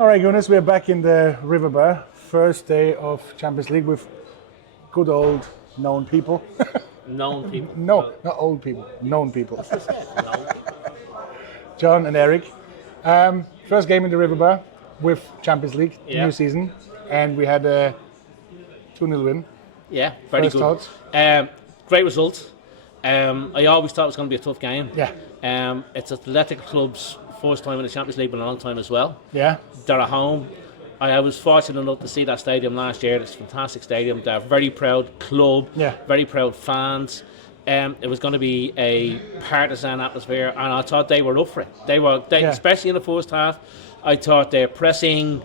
All right, Gunners, we're back in the Riverbar. First day of Champions League with good old known people. Known people. No, not old people, known people. Known people. John and Eric. First game in the Riverbar with Champions League, new season, and we had a 2-0 win. Yeah, very First good. Thoughts? Great result. I always thought it was going to be a tough game. Yeah. It's Atletico Club's first time in the Champions League in a long time as well. Yeah. They're at home. I was fortunate enough to see that stadium last year. It's a fantastic stadium. They're a very proud club, very proud fans. It was going to be a partisan atmosphere, and I thought they were up for it. They especially in the first half. I thought their pressing,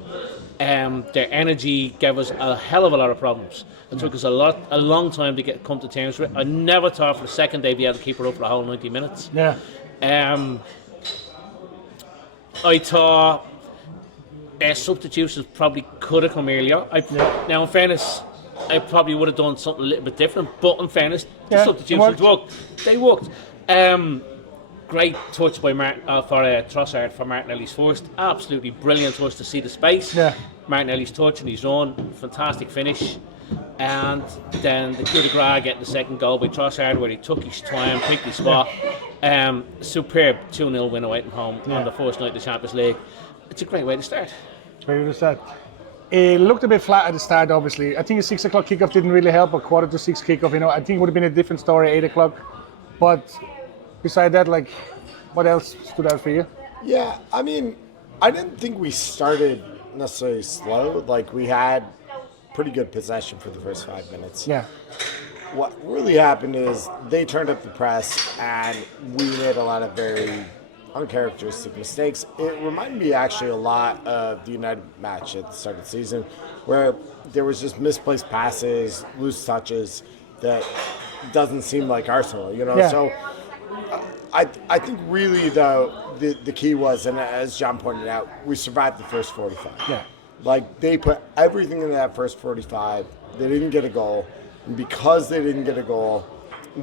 their energy gave us a hell of a lot of problems. It took us a long time to come to terms with it. I never thought for a second they'd be able to keep it up for the whole 90 minutes. Yeah. I thought substitutions probably could have come earlier. Now, in fairness, I probably would have done something a little bit different, but in fairness, the substitutions worked. They worked. Great touch by Trossard for Martinelli's first. Absolutely brilliant touch to see the space. Yeah. Martinelli's touch and his run, fantastic finish. And then the coup de grace getting the second goal by Trossard, where he took his time, picked his spot. Superb 2-0 win away from home on the first night of the Champions League. It's a great way to start. Great way to start. It looked a bit flat at the start, obviously. I think a 6 o'clock kickoff didn't really help, a 5:45 kickoff. I think it would have been a different story at 8 o'clock. But beside that, what else stood out for you? Yeah, I mean, I didn't think we started necessarily slow. We had pretty good possession for the first 5 minutes. Yeah. What really happened is they turned up the press, and we made a lot of very uncharacteristic mistakes. It reminded me actually a lot of the United match at the start of the season, where there was just misplaced passes, loose touches that doesn't seem like Arsenal, Yeah. So I think really though the key was, and as John pointed out, we survived the first 45. Yeah. They put everything into that first 45. They didn't get a goal, and because they didn't get a goal,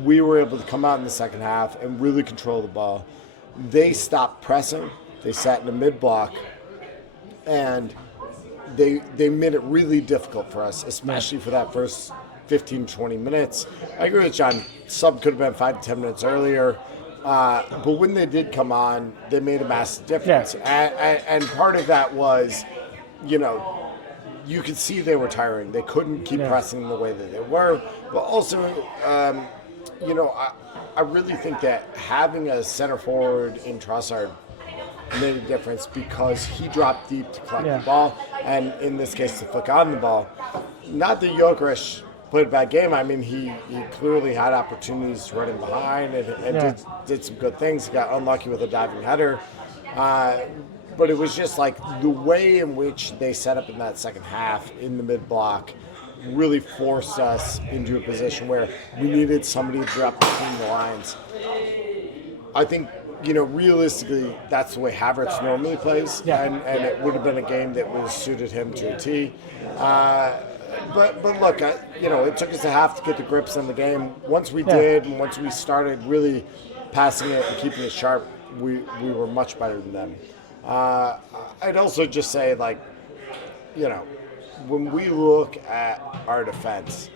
we were able to come out in the second half and really control the ball. They stopped pressing. They sat in the mid-block, and they made it really difficult for us, especially for that first 15, 20 minutes. I agree with John. Sub could have been 5 to 10 minutes earlier. But when they did come on, they made a massive difference. Yeah. And part of that was, you could see they were tiring. They couldn't keep pressing the way that they were. But also, I really think that having a center forward in Trossard made a difference, because he dropped deep to collect the ball, and in this case to flick on the ball. Not that Gyökeres played a bad game. I mean, he clearly had opportunities to run in behind and did some good things. He got unlucky with a diving header. But it was just the way in which they set up in that second half in the mid-block really forced us into a position where we needed somebody to drop between the lines. I think, realistically, that's the way Havertz normally plays, and it would have been a game that was suited him to a T. But look, it took us a half to get the grips on the game. Once we did, and once we started really passing it and keeping it sharp, we were much better than them. I'd also just say, when we look at our defense,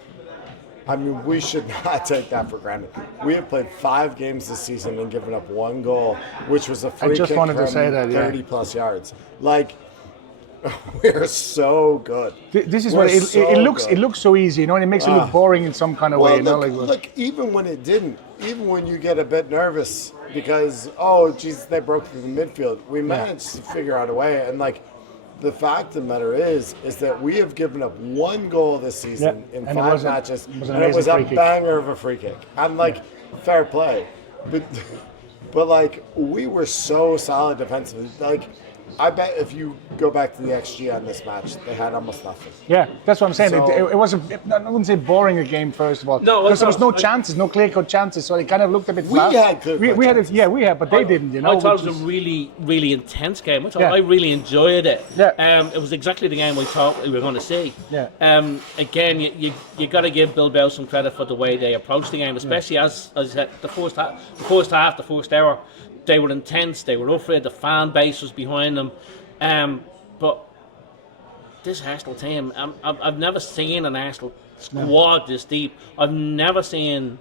I mean, we should not take that for granted. We have played 5 games this season and given up 1 goal, which was a free kick from 30-plus yards. We're so good. This is what it looks. It looks so easy, and it makes it look boring in some kind of way. Look, even when it didn't, even when you get a bit nervous because they broke through the midfield, we managed to figure out a way. And the fact of the matter is that we have given up 1 goal this season in 5 matches, and it was a banger of a free kick. I'm fair play, but we were so solid defensively. I bet if you go back to the XG on this match, they had almost nothing. Yeah, that's what I'm saying. So, it wasn't, I wouldn't say boring a game, first of all. No, because there was no chances, no clear-cut chances, so it kind of looked a bit flat. We had, but they didn't, I thought it was a really, really intense game. I really enjoyed it. Yeah. It was exactly the game we thought we were going to see. Yeah. Again, you got to give Bilbao some credit for the way they approached the game, especially as I said, the first hour. They were intense, they were up for it, the fan base was behind them. But this Arsenal team, I've never seen an Arsenal squad this deep. I've never seen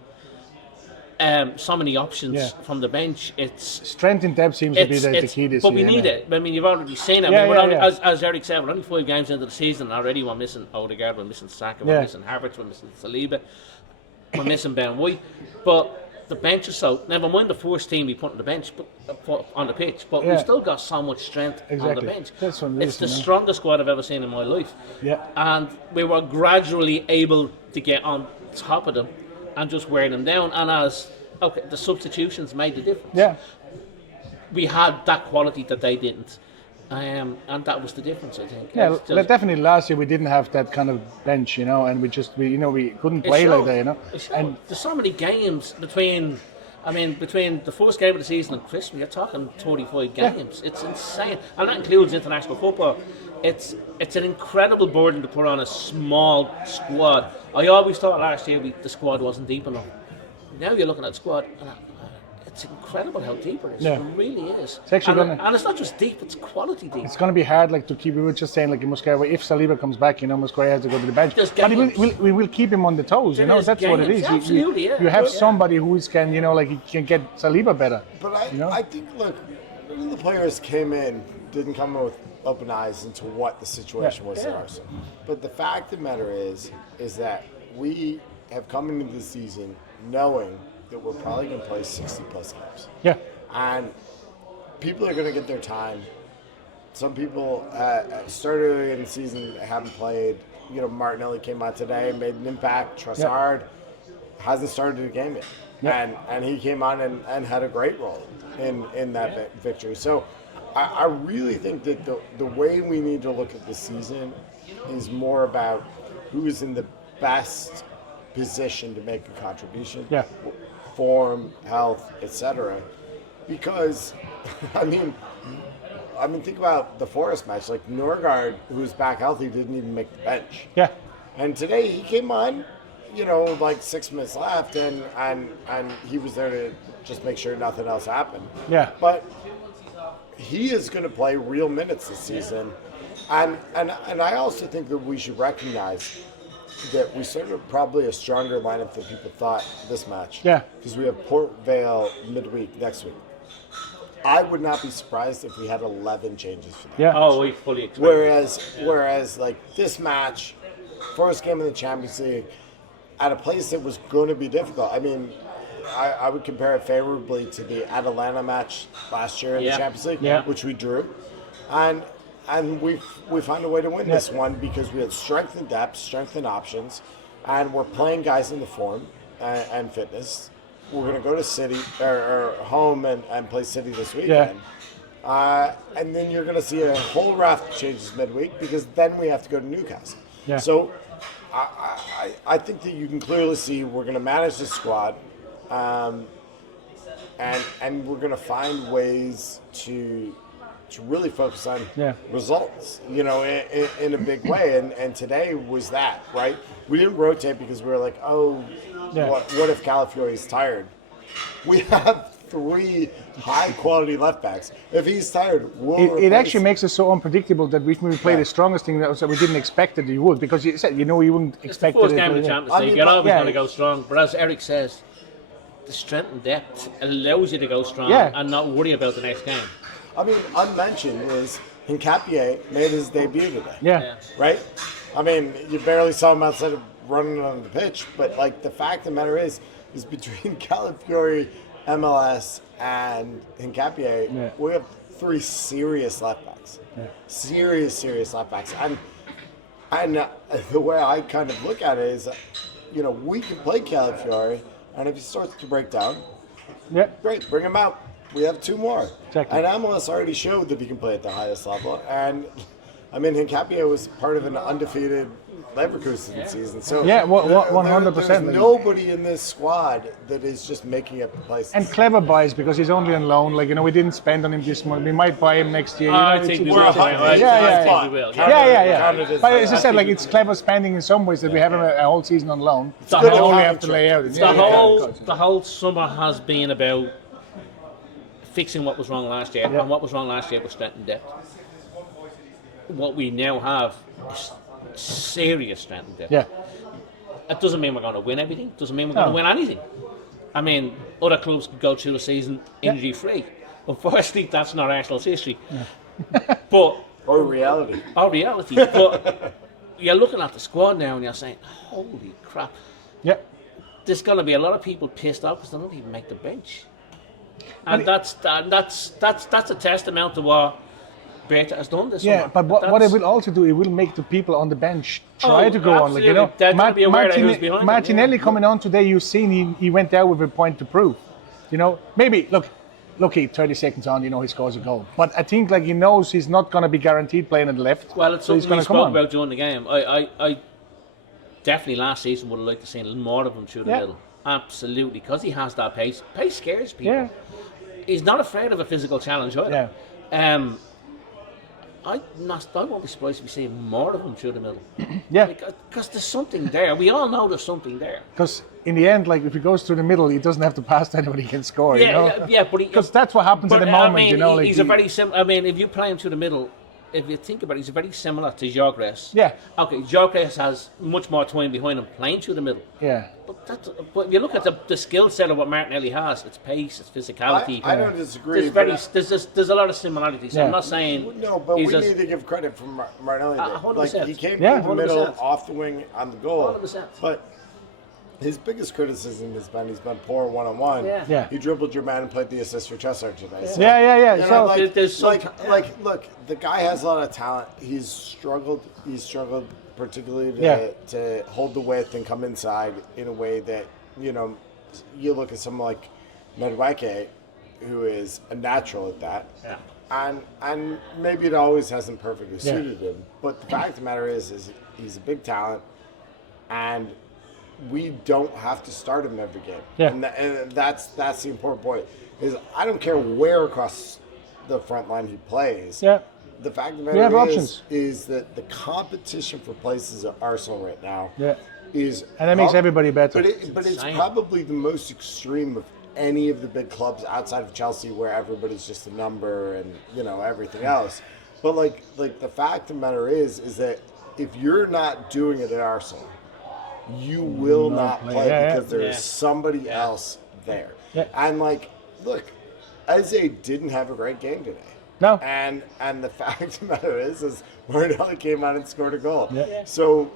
so many options from the bench. It's strength in depth seems to be the key this but year. But we need it. I mean, you've already seen it. Yeah, I mean, as Eric said, we're only 5 games into the season already. We're missing Odegaard, we're missing Saka, we're missing Havertz, we're missing Saliba, we're missing Ben White. But the bench is so. Never mind the first team we put on the bench, but on the pitch. But we've still got so much strength on the bench. That's what it's the strongest squad I've ever seen in my life. Yeah. And we were gradually able to get on top of them and just wear them down. And the substitutions made the difference. Yeah. We had that quality that they didn't. And that was the difference, I think. Yeah, definitely last year we didn't have that kind of bench, and we couldn't play like that, And there's so many games between the first game of the season and Christmas, you're talking 35 games. It's insane. And that includes international football. It's an incredible burden to put on a small squad. I always thought last year the squad wasn't deep enough. Now you're looking at the squad, and it's incredible how deep it is. It really is. It's actually and it's not just deep; it's quality deep. It's going to be hard, to keep. We were just saying, Musquera. If Saliba comes back, Musquera has to go to the bench. But we will keep him on the toes. That's what it is. Absolutely, you have somebody who can, he can get Saliba better. But I think, look, none of the players came in, didn't come in with open eyes into what the situation was at Arsenal. But the fact of the matter is that we have come into the season knowing that we're probably going to play 60 plus games. Yeah. And people are going to get their time. Some people started early in the season, haven't played. Martinelli came out today, made an impact. Trossard hasn't started a game yet. Yeah. And he came on and had a great role in that victory. So I really think that the way we need to look at the season is more about who's in the best position to make a contribution. Yeah. Form, health, etc. Because, think about the Forest match. Like Norgard, who's back healthy, didn't even make the bench. Yeah. And today he came on, 6 minutes left, and he was there to just make sure nothing else happened. Yeah. But he is going to play real minutes this season, and I also think that we should recognize that we started probably a stronger lineup than people thought this match. Yeah. Because we have Port Vale midweek next week. I would not be surprised if we had 11 changes for that. Yeah. Oh, we fully expect. Whereas this match, first game of the Champions League, at a place that was going to be difficult. I would compare it favorably to the Atalanta match last year in the Champions League, which we drew. And we found a way to win this one because we had strength and depth, strength and options, and we're playing guys into form and fitness. We're going to go to City or home and play City this weekend. And then you're going to see a whole raft of changes midweek because then we have to go to Newcastle. Yeah. So I think that you can clearly see we're going to manage the squad, and we're going to find ways to really focus on results, in a big way. And today was that, right? We didn't rotate because we were like, what if Calafiori's tired? We have 3 high-quality left backs. If he's tired, it actually makes it so unpredictable that we play the strongest thing that we didn't expect that you would, because you said, you wouldn't expect it. It's the first game of the Champions League. You're always going to go strong. But as Eric says, the strength and depth allows you to go strong and not worry about the next game. Unmentioned is Hincapié made his debut today. Yeah. Right? You barely saw him outside of running on the pitch, but the fact of the matter is between Calafiori, MLS, and Hincapié, we have 3 serious left backs. Yeah. Serious left backs. And the way I kind of look at it is, we can play Calafiori, and if he starts to break down, great, bring him out. We have 2 more. Exactly. And MLS already showed that he can play at the highest level. And, Hincapié was part of an undefeated Leverkusen season. So 100%. There's nobody in this squad that is just making up the places. And clever buys, because he's only on loan. We didn't spend on him this month. We might buy him next year. I think we will. But as I said, it's clever spending in some ways that we have him a whole season on loan. We only have to lay out. The whole summer has been about fixing what was wrong last year, and what was wrong last year was strength and depth. what we now have is serious strength in depth. Yeah. It doesn't mean we're going to win everything. It doesn't mean we're going to win anything. I mean, other clubs could go through the season injury-free. Unfortunately, that's not Arsenal's history. Yeah. But or reality. Or reality. But you're looking at the squad now and you're saying, holy crap. Yeah. There's going to be a lot of people pissed off because they don't even make the bench. And that's a testament to what Berta has done this summer. Yeah, but what it will also do, it will make the people on the bench try to go on. Like, you know, Martinelli coming on today, you've seen he went out with a point to prove. You know, maybe, look, 30 seconds on, you know, he scores a goal. But I think, like, he knows he's not going to be guaranteed playing on the left. Well, it's something we spoke about during the game. I definitely last season would have liked to see a little more of him through the middle. Absolutely, because he has that pace. Pace scares people. Yeah. He's not afraid of a physical challenge either. Yeah. I won't be surprised if we see more of him through the middle. Yeah. Because there's something there. We all know there's something there. Because in the end, like, if he goes through the middle, he doesn't have to pass to anybody, he can score. Yeah, you know? yeah, but because that's what happens at the moment. I mean, you know, like he's a very similar. I mean, if you play him through the middle, if you think about it, he's very similar to Gyökeres. Yeah. Okay, Gyökeres has much more time behind him playing through the middle. Yeah. But if you look at the skill set of what Martinelli has, it's pace, it's physicality. I don't disagree. There's a lot of similarities. So I'm not saying. No, but we need to give credit for Martinelli. 100%. Like, he came through the middle, 100%. off the wing, on the goal. 100%. But his biggest criticism has been he's been poor one-on-one. Yeah. He dribbled your man and played the assist for Trossard today. So, yeah. You know, So look, the guy has a lot of talent. He's struggled particularly to hold the width and come inside in a way that, you know, you look at someone like Madueke, who is a natural at that. Yeah. And maybe it always hasn't perfectly suited him. But the fact of the matter is he's a big talent, and we don't have to start him every game. Yeah. And that's the important point. Is I don't care where across the front line he plays. Yeah. The fact of the matter is that the competition for places at Arsenal right now is... And that makes everybody better. But it's probably the most extreme of any of the big clubs outside of Chelsea, where everybody's just a number and, you know, everything else. But like the fact of the matter is that if you're not doing it at Arsenal, you will not play because there is somebody else there. Yeah. And like, look, Eze didn't have a great game today. No. And the fact of the matter is Martinelli came out and scored a goal. Yeah. So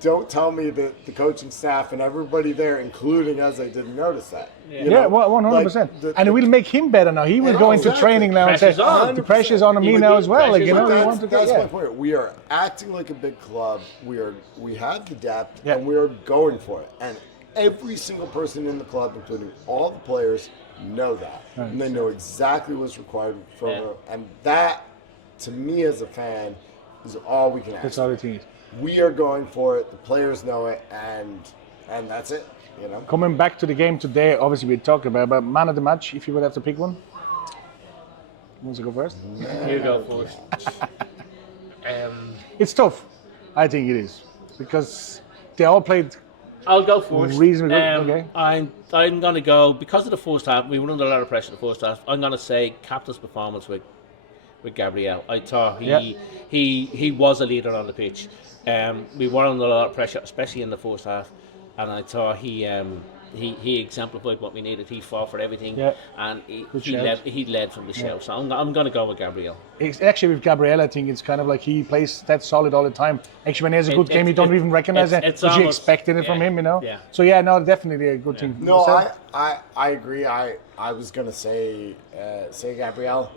don't tell me that the coaching staff and everybody there, including Eze, didn't notice that. Yeah, 100%. And it will make him better now. He will go into training now and say, the pressure's on me now as well. Like, you know, that's my point. We are acting like a big club. We have the depth, and we are going for it. And every single person in the club, including all the players, know that. Right. And they know exactly what's required from them. And that, to me as a fan, is all we can ask. That's all it is. We are going for it. The players know it, and that's it. You know. Coming back to the game today, obviously we talked about, but man of the match, if you would have to pick one. Who wants to go first? You go first. It's tough. I think it is, because they all played. I'll go first. Reasonably good. Okay. I'm going to go, because of the first half. We were under a lot of pressure in the first half. I'm going to say captain's performance with Gabriel. I thought he was a leader on the pitch. We were under a lot of pressure, especially in the first half, and I thought he exemplified what we needed. He fought for everything, and he led from the shout. So I'm going to go with Gabriel. Actually, with Gabriel, I think it's kind of like he plays that solid all the time. Actually, when he has a good game, you don't even recognize it, but you expected it from him, you know. Yeah. So definitely a good thing. No, I agree. I was going to say Gabriel.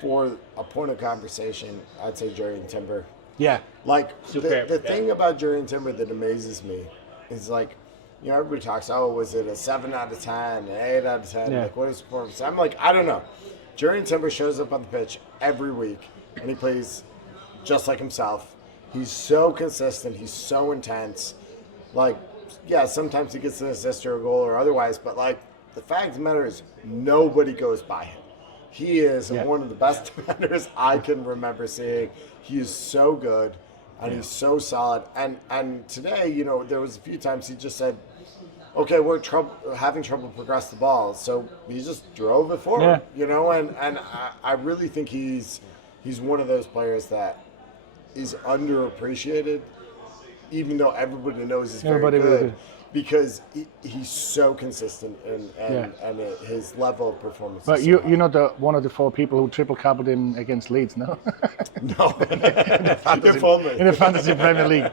For a point of conversation, I'd say Jurriën Timber. Yeah. Like, the thing about Jurriën Timber that amazes me is, like, you know, everybody talks, was it a 7 out of 10, an 8 out of 10? Yeah. Like, what is performance? I'm like, I don't know. Jurriën Timber shows up on the pitch every week, and he plays just like himself. He's so consistent. He's so intense. Like, yeah, sometimes he gets an assist or a goal or otherwise, but, like, the fact of the matter is nobody goes by him. He is one of the best defenders I can remember seeing. He is so good, and he's so solid. And today, you know, there was a few times he just said, okay, we're having trouble progress the ball. So he just drove it forward, you know, and I really think he's one of those players that is underappreciated, even though everybody knows he's very Everybody good, will do. because he's so consistent and his level of performance. But is you're so not one of the 4 people who triple coupled him against Leeds, no? no, in the If only. in the fantasy Premier League.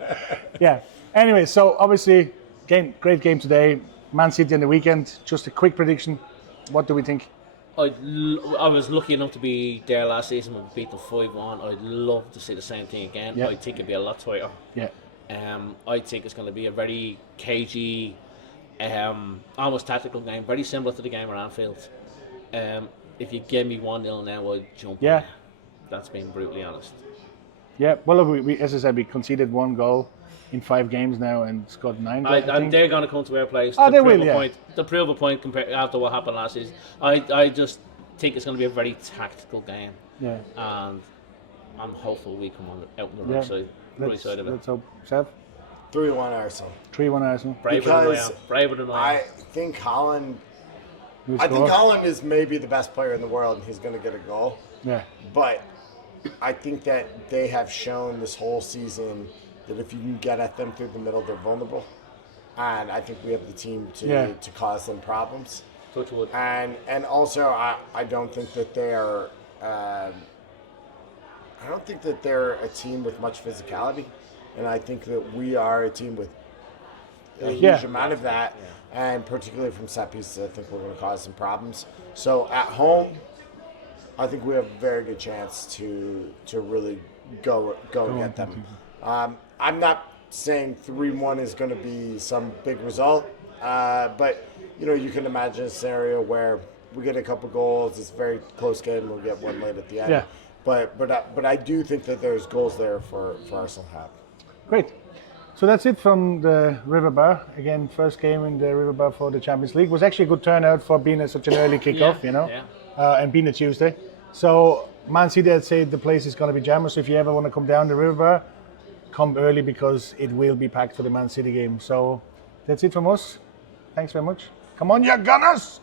Yeah. Anyway, so obviously, great game today. Man City on the weekend. Just a quick prediction. What do we think? I was lucky enough to be there last season when we beat them 5-1. I'd love to see the same thing again. Yeah. I think it'd be a lot tighter. Yeah. I think it's going to be a very cagey, almost tactical game, very similar to the game at Anfield. If you give me 1-0 now, I'd jump. Yeah. On. That's being brutally honest. Yeah. Well, look, we as I said, we conceded 1 goal in 5 games now and scored 9 goals. I And think. they're going to come to our place Oh, to they prove will, a yeah. point. To prove a point compared after what happened last season. I just think it's going to be a very tactical game. Yeah. And I'm hopeful we come out on the Yeah. right side of it. Let's hope. Sev? 3-1 Arsenal. 3-1 Arsenal. Braver than I I am. think Holland. Who I think scored? Holland is maybe the best player in the world, and he's going to get a goal. Yeah. But I think that they have shown this whole season that if you can get at them through the middle, they're vulnerable. And I think we have the team to cause them problems. Touch wood. And also, I don't think that they're a team with much physicality, and I think that we are a team with a huge amount of that, and particularly from set pieces, I think we're going to cause some problems. So at home, I think we have a very good chance to really go and get them. I'm not saying 3-1 is going to be some big result, but you can imagine a scenario where we get a couple goals. It's a very close game. We'll get one late at the end. Yeah. But I do think that there's goals there for Arsenal to have. Great. So that's it from the River Bar. Again, first game in the River Bar for the Champions League. Was actually a good turnout for being such an early kickoff, and being a Tuesday. So Man City, I'd say the place is going to be jammed. So if you ever want to come down the River Bar, come early because it will be packed for the Man City game. So that's it from us. Thanks very much. Come on, you Gunners!